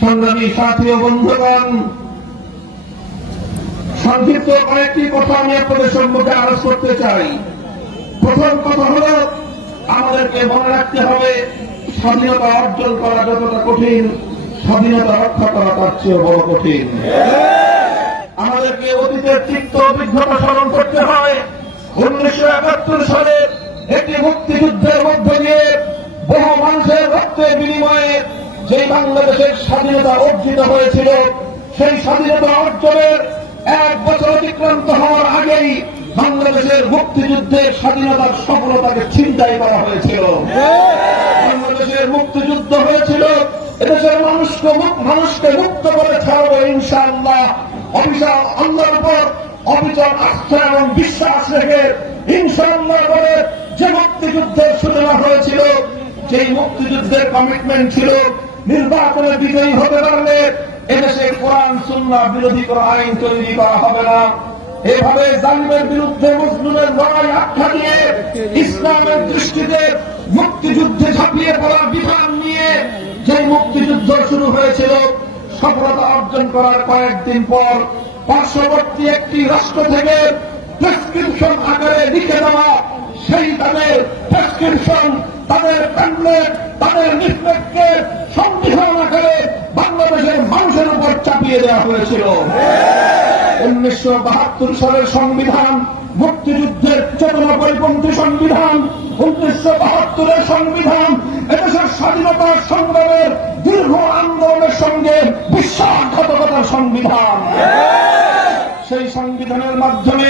সংগ্রামী সাথী ও বন্ধুগণ, সংক্ষিপ্ত কয়েকটি কথা আমি আপনাদের সম্মুখে আলোচ করতে চাই। প্রথম কথা হল, আমাদেরকে মনে রাখতে হবে স্বাধীনতা অর্জন করা যতটা কঠিন, স্বাধীনতা রক্ষা করা তার চেয়ে বড় কঠিন। আমাদেরকে অতীতের তিক্ত অভিজ্ঞতা স্মরণ করতে হয়। 1971 সালে একটি মুক্তিযুদ্ধের মধ্য দিয়ে বহু মানুষের রক্তের বিনিময়ে যে বাংলাদেশের স্বাধীনতা অর্জিত হয়েছিল, সেই স্বাধীনতা অর্জনের 1 বছর অতিক্রান্ত হওয়ার আগেই বাংলাদেশের মুক্তিযুদ্ধের স্বাধীনতার সফলতাকে ছিনতাই করা হয়েছিল। বাংলাদেশের মুক্তিযুদ্ধ হয়েছিল এদেশের মানুষকে মুক্ত করে ছাড়বো ইনশাআল্লাহ। আল্লাহর উপর অবিচল আস্থা এবং বিশ্বাস রেখে ইনশাআল্লাহ বলে যে মুক্তিযুদ্ধের সূচনা হয়েছিল, সেই মুক্তিযুদ্ধের কমিটমেন্ট ছিল নির্বাচনে বিজয়ী হতে পারলে এদেশে কোরআন সুন্নাহ বিরোধী কোন আইন তৈরি করা হবে না। এভাবে জালিমের বিরুদ্ধে মুসলিমের লড়াই আখ্যা দিয়ে ইসলামের দৃষ্টিতে মুক্তিযুদ্ধে ঝাঁপিয়ে পড়ার বিধান নিয়ে যে মুক্তিযুদ্ধ শুরু হয়েছিল, সফলতা অর্জন করার কয়েকদিন পর পার্শ্ববর্তী একটি রাষ্ট্র থেকে প্রেসক্রিপশন আকারে লিখে দেওয়া সেই তাদের প্রেসক্রিপশন, তাদের প্যাম্পলেট, তাদের লিফলেটকে সংবিধান আকারে বাংলাদেশের মানুষের উপর চাপিয়ে দেওয়া হয়েছিল। 1972 সালের সংবিধান মুক্তিযুদ্ধের চেতনা পরিপন্থী সংবিধান, 1972 সংবিধান এদেশের স্বাধীনতার সংগ্রামের দীর্ঘ আন্দোলনের সঙ্গে বিশ্বাসঘাতকতার সংবিধান। সেই সংবিধানের মাধ্যমে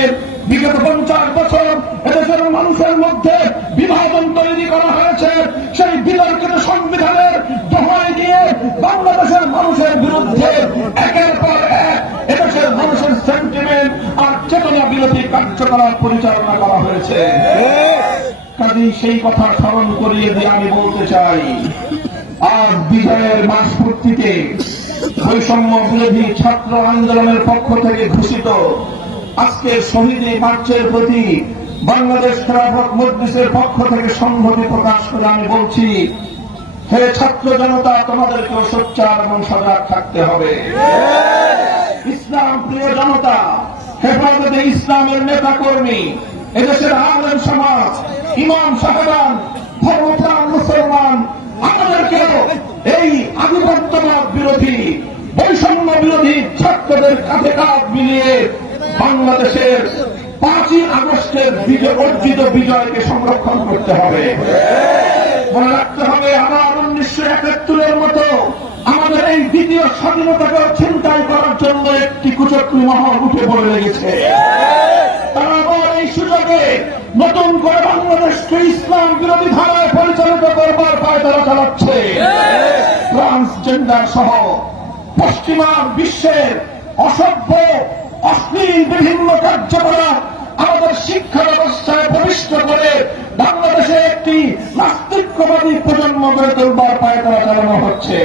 বিগত 50 বছর এদেশের মানুষের মধ্যে বিভাজন তৈরি করা হয়েছে। সেই বিতর্কিত সংবিধানের দোহাই দিয়ে বাংলাদেশের মানুষের বিরুদ্ধে একের পর এক এদেশের মানুষের সেন্টিমেন্ট আর চেতনা বিরোধী কার্যকলাপ পরিচালনা করা হয়েছে। কাজেই সেই কথা স্মরণ করিয়ে দিয়ে আমি বলতে চাই, আজ বিজয়ের মাস পূর্তিতে বৈষম্য বিরোধী ছাত্র আন্দোলনের পক্ষ থেকে ঘোষিত আজকে শহীদী মার্চের প্রতি বাংলাদেশ খেলাফত মজলিসের পক্ষ থেকে সংহতি প্রকাশ করে আমি বলছি, হে ছাত্র জনতা, তোমাদেরকেও সোচ্চার এবং সজাগ থাকতে হবে। ইসলাম প্রিয় জনতা, হেফাজতে ইসলামের নেতা কর্মী, এদেশের আলেম সমাজ, ইমাম সাহেবান, ধর্মপ্রাণ মুসলমান, আমাদেরকেও এই আধিপত্যবাদ বিরোধী বৈষম্য বিরোধী ছাত্রদের কাঁধে কাঁধ মিলিয়ে বাংলাদেশের 5ই আগস্টের অর্জিত বিজয়কে সংরক্ষণ করতে হবে। মনে রাখতে হবে, আবার 1971 মতো আমাদের এই দ্বিতীয় স্বাধীনতাকে ছিনতাই করার জন্য একটি কুচক্রী মহল উঠে পড়ে লেগেছে। তারা আবার এই সুযোগে নতুন করে বাংলাদেশকে ইসলাম বিরোধী ধারায় পরিচালিত করবার পায়তারা চালাচ্ছে। ট্রান্সজেন্ডার সহ পশ্চিমা বিশ্বের অসভ্য অশ্লীল বিভিন্ন কার্যকলাপ আমাদের শিক্ষা ব্যবস্থায় প্রবিষ্ট করে বাংলাদেশে একটি নাস্তিক্যবাদী প্রজন্ম গড়ে তোলবার পায়তারা চালানো হচ্ছে।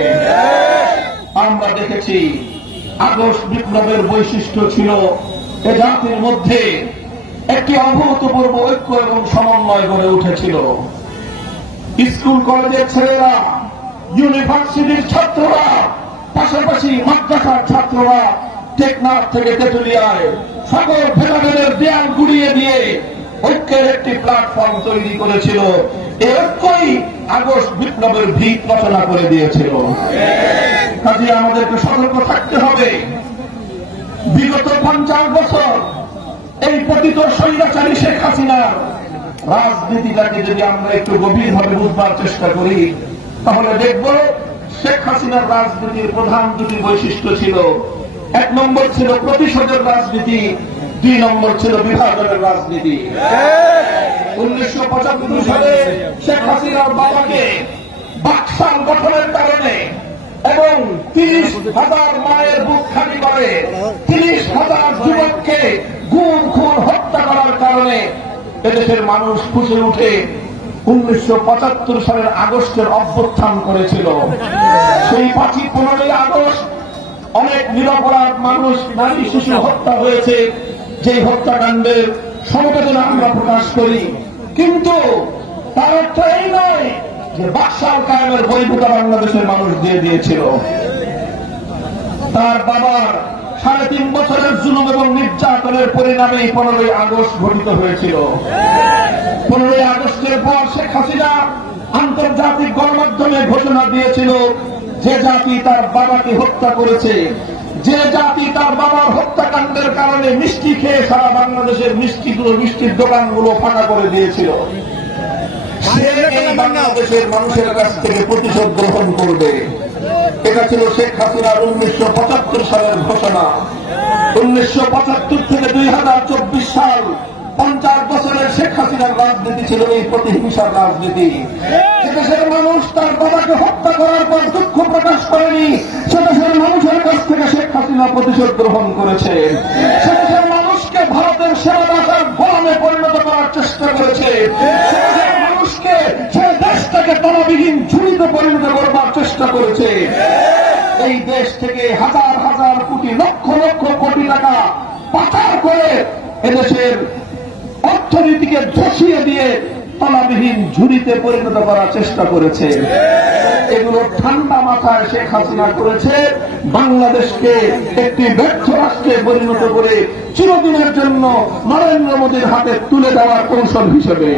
আমরা দেখেছি আগস্ট বিপ্লবের বৈশিষ্ট্য ছিল এ জাতির মধ্যে একটি অভূতপূর্ব ঐক্য এবং সমন্বয় গড়ে উঠেছিল। স্কুল কলেজের ছেলেরা, ইউনিভার্সিটির ছাত্ররা, পাশাপাশি মাদ্রাসার ছাত্ররা টেকনাফ থেকে তেঁতুলিয়ায় সকল ভেদাভেদের দেয়াল গুড়িয়ে দিয়ে ঐক্যের একটি প্ল্যাটফর্ম তৈরি করেছিল। এই ঐক্যই আগস্ট বিপ্লবের ভিত রচনা করে দিয়েছিল। কাজে আমাদেরকে সতর্ক থাকতে হবে। বিগত 50 বছর এই পতিত স্বৈরাচারী শেখ হাসিনার রাজনীতিটাকে যদি আমরা একটু গভীরভাবে বুঝবার চেষ্টা করি, তাহলে দেখব শেখ হাসিনার রাজনীতির প্রধান দুটি বৈশিষ্ট্য ছিল। 1 নম্বর ছিল প্রতিশোধের রাজনীতি, 2 নম্বর ছিল বিভাজনের রাজনীতি। 1975 সালে শেখ হাসিনার বাবাকে বাকশাল গঠনের কারণে এবং 30,000 মায়ের বুক খালি করে 30,000 যুবককে গুম খুন হত্যা করার কারণে এদেশের মানুষ ফুঁসে উঠে 1975 সালের আগস্টের অভ্যুত্থান করেছিল। সেই 15ই আগস্ট অনেক নিরপরাধ মানুষ, নারী শিশু হত্যা হয়েছে, যে হত্যাকাণ্ডের সমবেদনা আমরা প্রকাশ করি। কিন্তু তার অর্থ এই নয় যে বাকশাল কায়েমের বৈধতা বাংলাদেশের মানুষ দিয়ে দিয়েছিল। তার বাবার 3.5 বছরের জুলুম এবং নির্যাতনের পরিণামে 15ই আগস্ট ঘটিত হয়েছিল। 15ই আগস্টের পর শেখ হাসিনা আন্তর্জাতিক গণমাধ্যমে ঘোষণা দিয়েছিল, যে জাতি তার বাবাকে হত্যা করেছে, যে জাতি তার বাবার হত্যাকাণ্ডের কারণে মিষ্টি খেয়ে সারা বাংলাদেশের মিষ্টির দোকানগুলো ফাঁকা করে দিয়েছিল, সে এই বাংলাদেশের মানুষের কাছ থেকে প্রতিশোধ গ্রহণ করবে। এটা ছিল শেখ হাসিনার 1975 সালের ঘোষণা। 1975 থেকে 2024 সাল 50 বছরের শেখ হাসিনার রাজনীতি ছিল এই প্রতিহিংসার রাজনীতি। সেদেশের মানুষ তার বাবাকে হত্যা করার পর দুঃখ প্রকাশ করেনি, সেদেশের মানুষের কাছ থেকে শেখ হাসিনা প্রতিশোধ গ্রহণ করেছে। সেদেশের মানুষকে ভারতের সেনাবাহিনীর গোলামে পরিণত করার চেষ্টা করেছে। সেদেশের মানুষকে সে দেশটাকে তলাবিহীন ঝুড়িতে পরিণত করবার চেষ্টা করেছে। এই দেশ থেকে হাজার হাজার কোটি লক্ষ লক্ষ কোটি টাকা পাচার করে এদেশের অর্থনীতিকে ধসিয়ে দিয়ে তলাবিহীন ঝুড়িতে পরিণত করার চেষ্টা করেছে। এগুলো ঠান্ডা মাথায় শেখ হাসিনা করেছে, বাংলাদেশকে একটি ব্যর্থ রাষ্ট্রে পরিণত করে চিরদিনের জন্য নরেন্দ্র মোদীর হাতে তুলে দেওয়ার কৌশল হিসেবে।